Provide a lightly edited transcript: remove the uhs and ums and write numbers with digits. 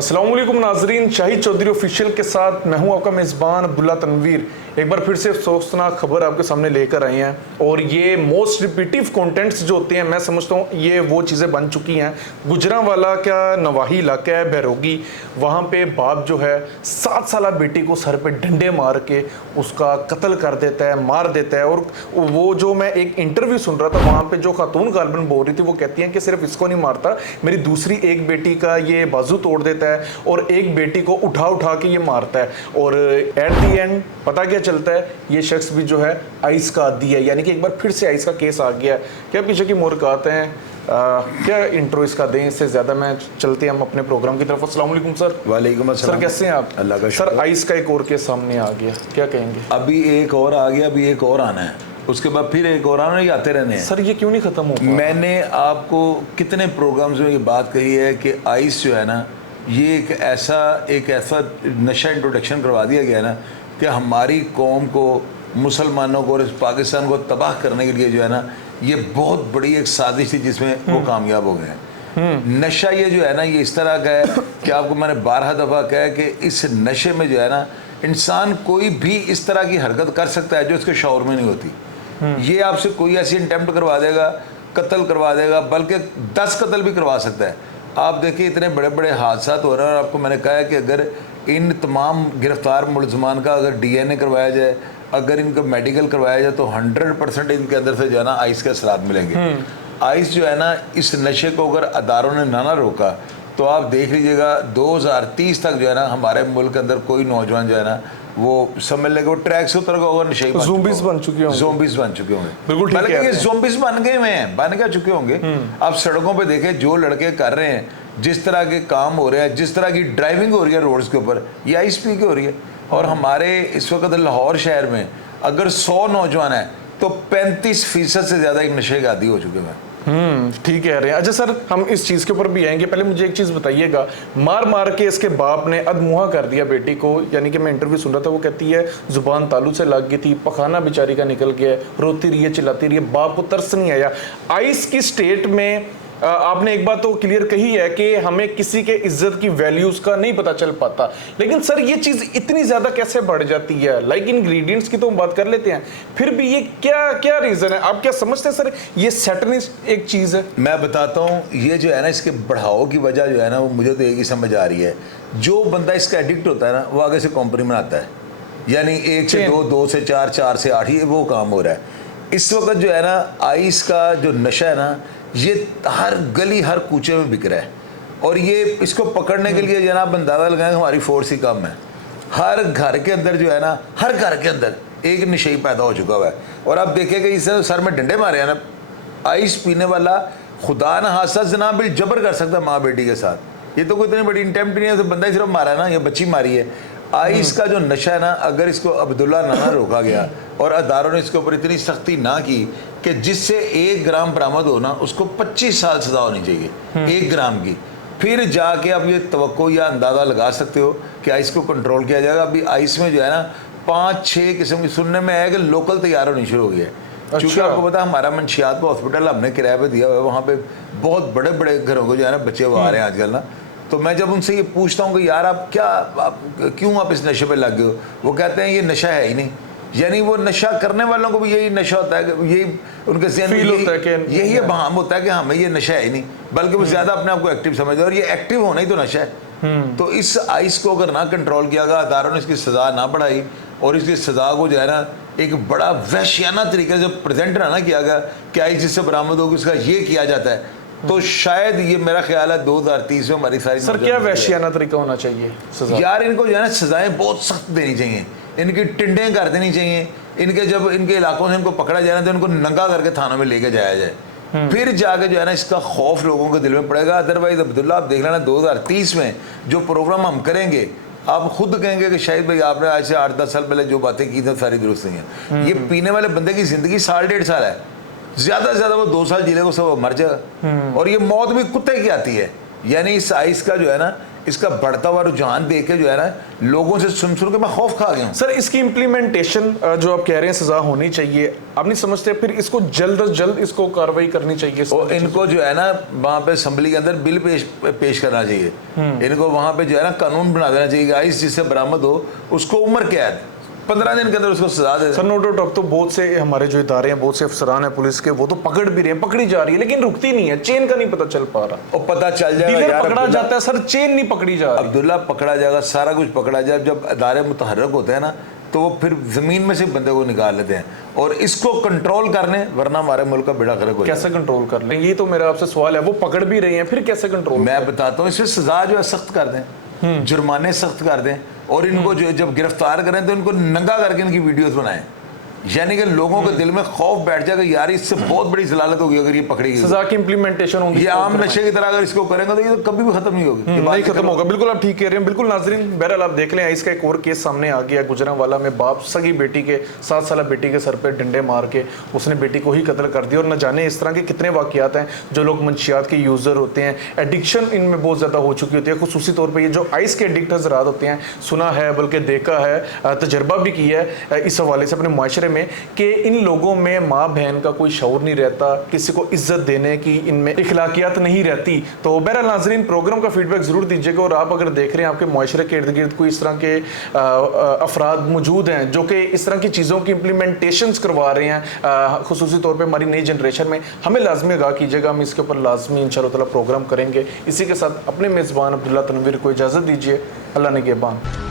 अस्सलाम वालेकुम नाजरीन, शाहिद चौधरी ऑफिशियल के साथ मैं हूं आपका मेज़बान अब्दुल्ला तनवीर। एक बार फिर से अफसोसनाक खबर आपके सामने लेकर आए हैं और ये मोस्ट रिपीटिव कंटेंट्स जो होते हैं, मैं समझता हूँ ये वो चीज़ें बन चुकी हैं। गुजरांवाला का नवाही इलाका है बहरोगी, वहाँ पे बाप जो है 7 साल बेटी को सर पे डंडे मार के उसका कत्ल कर देता है, मार देता है। और वो जो मैं एक इंटरव्यू सुन रहा था, वहाँ पे जो खातून गालिबन बोल रही थी, वो कहती हैं कि सिर्फ इसको नहीं मारता, मेरी दूसरी एक बेटी का ये बाजू तोड़ देता है और एक बेटी को उठा उठा के ये मारता है। और एट दी एंड पता क्या चलता है, ये शख्स भी जो है आइस का आदी है, यानी कि एक बार फिर से आइस का केस आ गया है। क्या पीछे की मोर कहते हैं, क्या इंट्रो इसका दें, इससे ज़्यादा मैं चलते हैं हम अपने प्रोग्राम की तरफ। अस्सलाम वालेकुम सर। वालेकुम अस्सलाम। सर कैसे हैं आप? अल्लाह का सर, आइस का एक और केस सामने आ गया, क्या कहेंगे? अभी एक और आ गया, अभी एक और आना है, उसके बाद फिर एक और आना, ये आते रहने हैं। सर ये क्यों नहीं खत्म हो पा रहा? मैंने आपको कितने प्रोग्राम्स में ये बात कही है कि आइस जो है ना, ये एक ऐसा नशा इंट्रोडक्शन करवा दिया गया ना कि हमारी कौम को, मुसलमानों को और पाकिस्तान को तबाह करने के लिए जो है ना, ये बहुत बड़ी एक साजिश थी जिसमें वो कामयाब हो गए हैं। नशा ये जो है ना, ये इस तरह का है कि आपको मैंने 12 दफ़ा कहा है कि इस नशे में जो है ना, इंसान कोई भी इस तरह की हरकत कर सकता है जो उसके शौर में नहीं होती। ये आपसे कोई ऐसी अटेम्प्ट करवा देगा, कत्ल करवा देगा, बल्कि 10 कत्ल भी करवा सकता है। आप देखिए इतने बड़े बड़े हादसा हो रहे हैं, और आपको मैंने कहा है कि अगर इन तमाम गिरफ्तार मुलजमान का अगर DNA करवाया जाए, अगर इनका मेडिकल करवाया जाए, तो 100% इनके अंदर से जो है ना आइस के असरात मिलेंगे। आइस जो है ना, इस नशे को अगर अदारों ने ना रोका तो आप देख लीजिएगा 2030 तक जो है ना, हमारे मुल्क के अंदर कोई नौजवान जो है ना, वो समझ लेगा वो ट्रैक से उतर होगा, नशे ज़ोंबीज़ बन चुके होंगे। ज़ोंबीज़ बन चुके होंगे, बिल्कुल ठीक है। ये ज़ोंबीज़ बन गए हुए हैं, बन क्या चुके होंगे। आप सड़कों पे देखें जो लड़के कर रहे हैं, जिस तरह के काम हो रहे हैं, जिस तरह की ड्राइविंग हो रही है रोड्स के ऊपर, ये आइस पी के हो रही है। और हमारे इस वक्त लाहौर शहर में अगर 100 नौजवान हैं तो 35% से ज़्यादा एक नशे के आदी हो चुके हैं। ठीक कह रहे हैं। अच्छा सर, हम इस चीज़ के ऊपर भी आएंगे, पहले मुझे एक चीज़ बताइएगा। मार मार के इसके बाप ने अधमुहा कर दिया बेटी को, यानी कि मैं इंटरव्यू सुन रहा था, वो कहती है जुबान तालू से लग गई थी, पखाना बेचारी का निकल गया, रोती रही है, चिल्लाती रही है, बाप को तरस नहीं आया। आइस की स्टेट में आपने एक बात तो क्लियर कही है कि हमें किसी के इज्जत की वैल्यूज का नहीं पता चल पाता, लेकिन सर ये चीज इतनी ज्यादा कैसे बढ़ जाती है? लाइक इंग्रेडिएंट्स की तो हम बात कर लेते हैं, फिर भी ये क्या क्या रीजन है? आप क्या समझते हैं सर, ये सैटनिस्ट एक चीज है? मैं बताता हूँ, ये जो है ना, इसके बढ़ाव की वजह जो है ना, वो मुझे तो एक ही समझ आ रही है। जो बंदा इसका एडिक्ट होता है ना, वो आगे से कंपनी बनाता है, यानी 1 से 2, 2 से 4, 4 से 8, ये वो काम हो रहा है इस वक्त। जो है ना, आइस का जो नशा है ना, ये हर गली हर कूचे में बिक रहा है। और ये इसको पकड़ने के लिए जनाब अंदाजा लगाएं, हमारी फोर्स ही कम है। हर घर के अंदर जो है ना, हर घर के अंदर एक नशे पैदा हो चुका हुआ है। और आप देखेंगे इससे सर में डंडे मारे हैं ना, आइस पीने वाला खुदा न हादसा जनाब बिल जबर कर सकता है माँ बेटी के साथ। ये तो कोई इतनी बड़ी इंटेम्प्ट नहीं है, तो बंदा ही सिर्फ मारा है ना, या बच्ची मारी है। आइस का जो नशा है ना, अगर इसको अब्दुल्ला ना रोका गया और अदारों ने इसके ऊपर इतनी सख्ती ना की कि जिससे 1 ग्राम बरामद होना, उसको 25 साल सजा होनी चाहिए 1 ग्राम की, फिर जाके आप ये तवक्को या अंदाज़ा लगा सकते हो कि आइस को कंट्रोल किया जाएगा। अभी आइस में जो है ना 5-6 किस्म की सुनने में आया कि लोकल तैयार होनी शुरू हो गई है। क्योंकि आपको पता है, हमारा मंशियात हॉस्पिटल हमने किराए पे दिया हुआ है, वहाँ पे बहुत बड़े बड़े घरों को जो है ना बच्चे वो आ रहे हैं आजकल ना। तो मैं जब उनसे ये पूछता हूँ कि यार क्यों आप इस नशे पे लग गए हो, वो कहते हैं ये नशा है ही नहीं। यानी वो नशा करने वालों को भी यही नशा होता है, यही उनके ज़हन में यही बहाम होता है कि हमें ये नशा है ही नहीं, बल्कि वो ज़्यादा अपने आप को एक्टिव समझते हैं, और ये एक्टिव होना ही तो नशा है। तो इस आइस को अगर ना कंट्रोल किया गया, अदारों ने इसकी सज़ा ना बढ़ाई, और इसकी सज़ा को जो है ना एक बड़ा वहशियाना तरीके से प्रेजेंट ना किया गया कि आइस जिससे बरामद होगी उसका ये किया जाता है, तो शायद ये मेरा ख्याल है 2030 में हमारी सारी। सर क्या वहशियाना तरीका होना चाहिए सजा? यार इनको जो है ना सजाएं बहुत सख्त देनी चाहिए, इनकी टिंडें कर देनी चाहिए, इनके जब इनके इलाकों से इनको पकड़ा जाए ना, तो इनको नंगा करके थानों में लेके जाया जाए, फिर जाके जो है ना इसका खौफ लोगों के दिल में पड़ेगा। अदरवाइज अब्दुल्ला आप देख लेना 2030 में जो प्रोग्राम हम करेंगे, आप खुद कहेंगे कि शायद भाई आपने आज से 8-10 साल पहले जो बातें की थी सारी दुरुस्त नहीं है। ये पीने वाले बंदे की जिंदगी 1.5 साल है, ज्यादा से ज्यादा वो 2 साल जीले को सब मर जाएगा, और ये मौत भी कुत्ते की आती है। यानी इस आइस का जो है ना, इसका बढ़ता हुआ रुझान देख के जो है ना, लोगों से सुन के मैं खौफ खा गया हूँ। सर इसकी इम्प्लीमेंटेशन जो आप कह रहे हैं सजा होनी चाहिए, आप नहीं समझते फिर इसको जल्द अज जल्द इसको कार्रवाई करनी चाहिए? और इनको जो है ना वहाँ पे असेंबली के अंदर बिल पेश करना चाहिए। इनको वहाँ पे जो है ना कानून बना देना चाहिए कि आइस जिससे बरामद हो उसको उम्र कैद 15 दिन के अंदर उसको सजा दे। सर नो डाउट, अब तो बहुत से हमारे जो इदारे हैं, बहुत से अफसरान हैं पुलिस के, वो तो पकड़ भी रहे हैं, पकड़ी जा रही है, लेकिन रुकती नहीं है, चेन का नहीं पता चल पा रहा। और पता चल जाएगा डीलर यार, पकड़ा जाता है सर, चेन नहीं पकड़ी जा रही। अब्दुल्ला पकड़ा जाएगा, सारा कुछ पकड़ा जाए। जब अदारे मुतहर्रक होते हैं ना, तो वो फिर जमीन में से बंदे को निकाल लेते हैं और इसको कंट्रोल करने, वरना हमारे मुल्क का बेड़ा गर्क हो जाएगा। कैसे कंट्रोल कर लें, ये तो मेरा आपसे सवाल है। वो पकड़ भी रहे हैं, फिर कैसे कंट्रोल? मैं बताता हूँ, इससे सजा जो है सख्त कर दें, जुर्माने सख्त कर दें, और इनको जो जब गिरफ्तार करें तो इनको नंगा करके इनकी वीडियोस बनाएं, यानी कि लोगों के दिल में खौफ बैठ जाएगा, यार इससे बहुत बड़ी जलालत होगी अगर ये पकड़ी गई। सजा की इंप्लीमेंटेशन होगी, ये आम नशे की तरह अगर इसको करेंगे तो ये तो कभी भी खत्म नहीं होगी, ये बात नहीं खत्म होगा। बिल्कुल आप ठीक कह रहे हैं। बिल्कुल नाजरीन, बहरहाल आप देख लें, इसका एक और केस सामने आ गया गुजरांवाला में। बाप सगी बेटी के 7 साल बेटी के सर पे डंडे मार के उसने बेटी को ही कत्ल कर दिया। और न जाने इस तरह के कितने वाकयात हैं। जो लोग मंशियात के यूजर होते हैं, एडिक्शन इनमें बहुत ज्यादा हो चुकी होती है, खुसूसी तौर पर ये जो आइस के एडिक्ट हजरात होते हैं, सुना है बल्कि देखा है, तजर्बा भी किया है इस हवाले से अपने माशरे में, कि इन लोगों में माँ बहन का कोई शऊर नहीं रहता, किसी को इज्जत देने की इनमें इखलाकियात नहीं रहती। तो बहरहाल नाजरीन, प्रोग्राम का फीडबैक जरूर दीजिएगा। और आप अगर देख रहे हैं आपके मुआशरे के इर्द गिर्द कोई इस तरह के अफराद मौजूद हैं जो कि इस तरह की चीज़ों की इम्प्लीमेंटेशंस करवा रहे हैं, खुसूसी तौर पर हमारी नई जनरेशन में, हमें लाजमी आगाह कीजिएगा। हम इसके ऊपर लाजमी इंशाअल्लाह ताला प्रोग्राम करेंगे। इसी के साथ अपने मेज़बान अब्दुल्ला तनवीर को इजाज़त दीजिए। अल्लाह निगहबान।